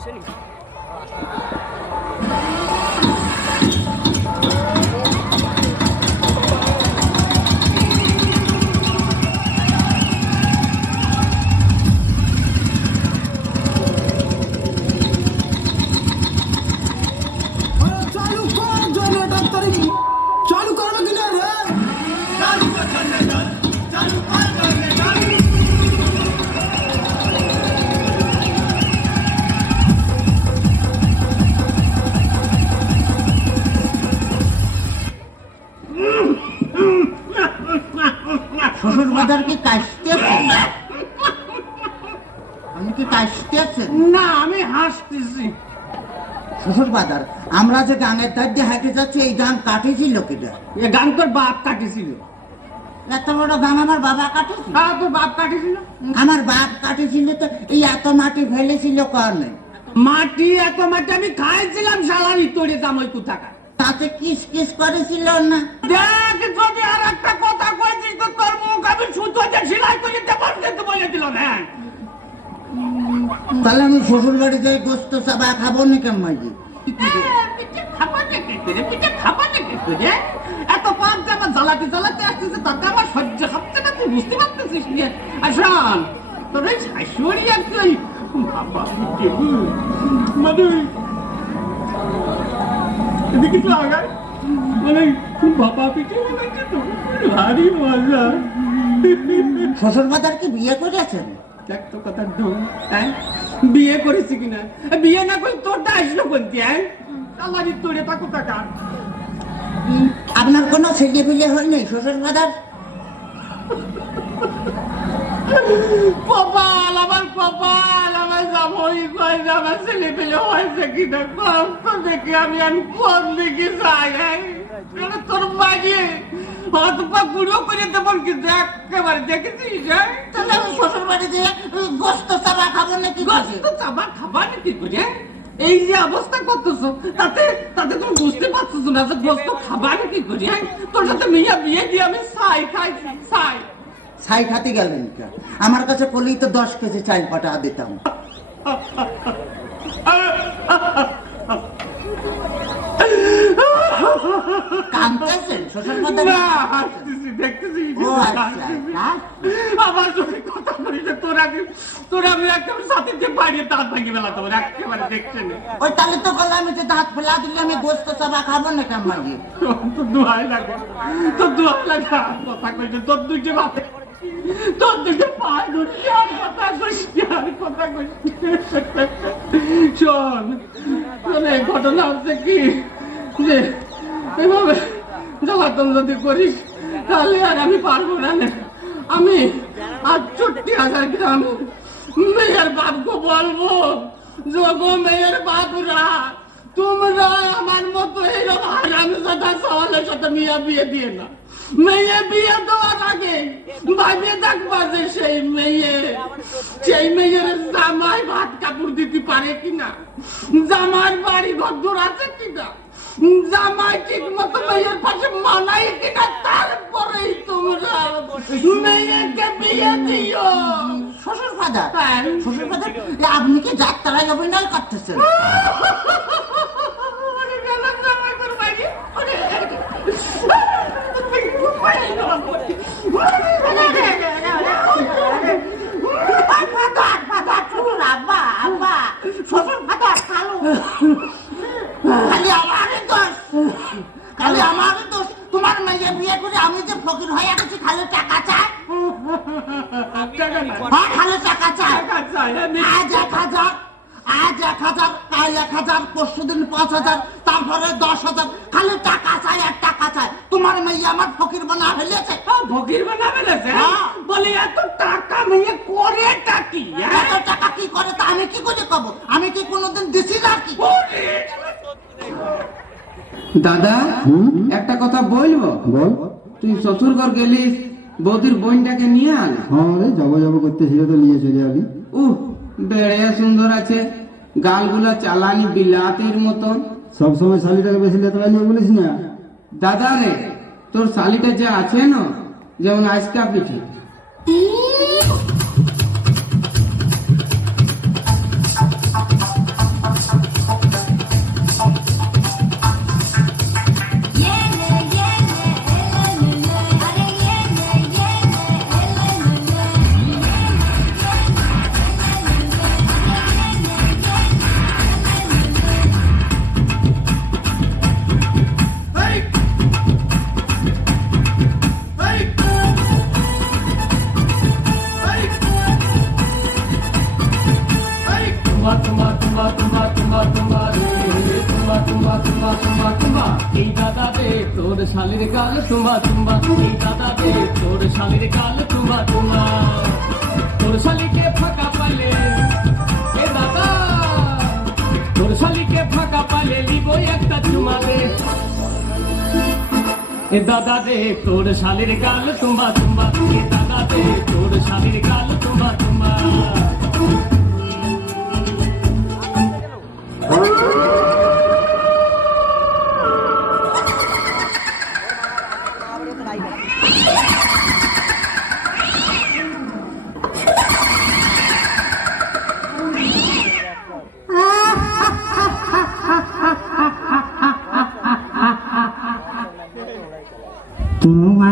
বসে নি শ্বশুর বাজার কি কাশতেছেন? আপনি কি কাশতেছেন? না, আমি হাসতেছি। শ্বশুর বাজার, আমরা যে গানের ধার দিয়ে হাঁটে যাচ্ছি, এই গান কাটেছিল কিটা? এ গান তোর বাপ কাটেছিল। এত বড় গান আমার বাবা কাটেছিল? হ্যাঁ, তোর বাপ কাটেছিল। আমার বাপ কাটেছিল তো এই এত মাটি ফেলেছিল কারণে। মাটি এত মাটি আমি খাইছিলাম শালারি তোরে দাম ওই কোথাকার। তাতে কিস কিস করেছিল না? দেখ, যদি আর একটা কথা কইছিস তো তোর মুখ আমি সুতোতে সেলাই করে দেবো কিন্তু বলে দিল না। তাহলে আমি শ্বশুর বাড়ি যাই গোস্ত চাবা খাবো না কেমন? পিঠে খাবার নাকি তোরে, পিঠে খাবার নাকি তোরে? এত পাপ যে আমার জ্বালাতে জ্বালাতে আসতেছে তাতে আমার সহ্য হচ্ছে না, তুই বুঝতে পারতেছিস না? আর শোন, তোর ওই শাশুড়ি একটু বাবা মানে এদিকে তো আগায় মানে বাবা পিঠে বানাচ্ছে তো ভারী মজা। শ্বশুর বাজার কি বিয়ে করেছেন? দেখ তো কথা ঢং, হ্যাঁ বিয়ে করেছি কিনা? বিয়ে না করে তোরটা আসলো বলতি? হ্যাঁ আমারই তোরে তা কোথাকার। আপনার কোনো ছেলে পিলে হয়নি শ্বশুর বাজার? কপাল আমার, কপাল আমার, জামাই কয় আমার ছেলে পেলে হয়েছে কিনা কষ্ট দেখে আমি কোন দিকে যাই? তোর মাঝে হাত পা গুঁড়ো করে দেবো কিন্তু একেবারে দেখেছিস? তাহলে আমি শ্বশুর বাড়ি যেয়ে গোস্ত চাবা খাবো নাকি? গোস্ত চাবা খাবা নাকি করে? এই যে অবস্থা করতেছো তাতে তাতে তুমি বুঝতে পারতেছো না যে গোস্ত খাবা নাকি করে? তোর সাথে মেয়ে বিয়ে দিয়ে আমি ছাই খাইছি, ছাই। ছাই খাতে গেলেন কে? আমার কাছে বলেই তো 10 কেজি চাল পাঠা দিতাম। কাঁদতেছেন শ্বশুর বাজার? না, হাসতেছি, দেখতেছি। ও আচ্ছা, আমার সঙ্গে কথা বলিস তোর আমি একেবারে সাথে দিয়ে বাইরে দাঁত ভাঙি বেলা তোর একেবারে দেখছে না। ওই তাহলে তো বললাম যে দাঁত ফেলা দিলে আমি গোস্ত চাবা খাবো না কেমন? তোর দোহাই লাগে, তোর দোহাই লাগে। কথা কইছে তোর দুইটা বাপে, তোর দুইটা পায়ে ধরে আর কথা কইস, আর কথা কইস। শোন, মানে ঘটনা হচ্ছে কি যে এভাবে জ্বালাতন যদি করিস তাহলে আর আমি পারবো না। আমি 68,000 গ্রাম মেয়ের বাপকে বলবো, যোগো মেয়ের বাপরা, তোমরা আমার মতো এইরকম হারামজাদা সওয়ালের সাথে মিয়া বিয়ে দিয়ে না। মেয়ে বিয়ে দেওয়ার আগে ভাবিয়ে দেখবা যে সেই মেয়ের জামাই ভাত কাপড় দিতে পারে কিনা, জামার বাড়ি ঘর আছে কিনা, জামাই ঠিক মতো মেয়ের পাশে মানাই কিনা, তারপরেই তোমরা মেয়েকে বিয়ে দিও। শ্বশুর বাজার, শ্বশুর বাজার, আপনি কি যাত্রায় অভিনয় করতেছেন? তোমার মেয়ে বিয়ে করে আমি যে ফকির হয়ে গেছি, খালি টাকা চাই, খালি টাকা চাই। আজ 1,000, আজ 1,000, কাল 1,000, পরশুদিন 5,000, তারপরে 10,000, খালি টাকা চাই আর টাকা চাই। তোমার মেয়ে আমার ফকির বানা ফেলেছে। ফকির বানা ফেলেছে? বলি এত টাকা মেয়ে করে টাকি? এত টাকা কি করে তা আমি কি করে কব? আমি কি কোনোদিন দিছি নাকি? দাদা, একটা কথা বলবো? বল। তুই শ্বশুর ঘর গেলিস, বৌদির বোনটাকে নিয়ে আয়। হ্যাঁ রে, যাবো করতে ছিল তো নিয়ে চলে আলি। বেড়ে সুন্দর আছে, গালগুলা চালানি বিলাতির মতন। সবসময় শালিটাকে বেশি লেতলা নিয়ে বলিস না। দাদা রে, তোর শালিটা যে আছে না, যেমন আজকা পিঠে। এই দাদা দে তোর শালির গাল তোমা তোমা, এই দাদা দে তোর শালির গাল তোমা তোমা, তোর শালিকে ফাঁকা পাইলে এ দাদা, তোর শালিকে ফাঁকা পাইলে লিব একটা চুমা দে, এ দাদা দে তোর শালির গাল তোমা তোমা, এ দাদা দে তোর শালির গাল তোমা তোমা। তোমার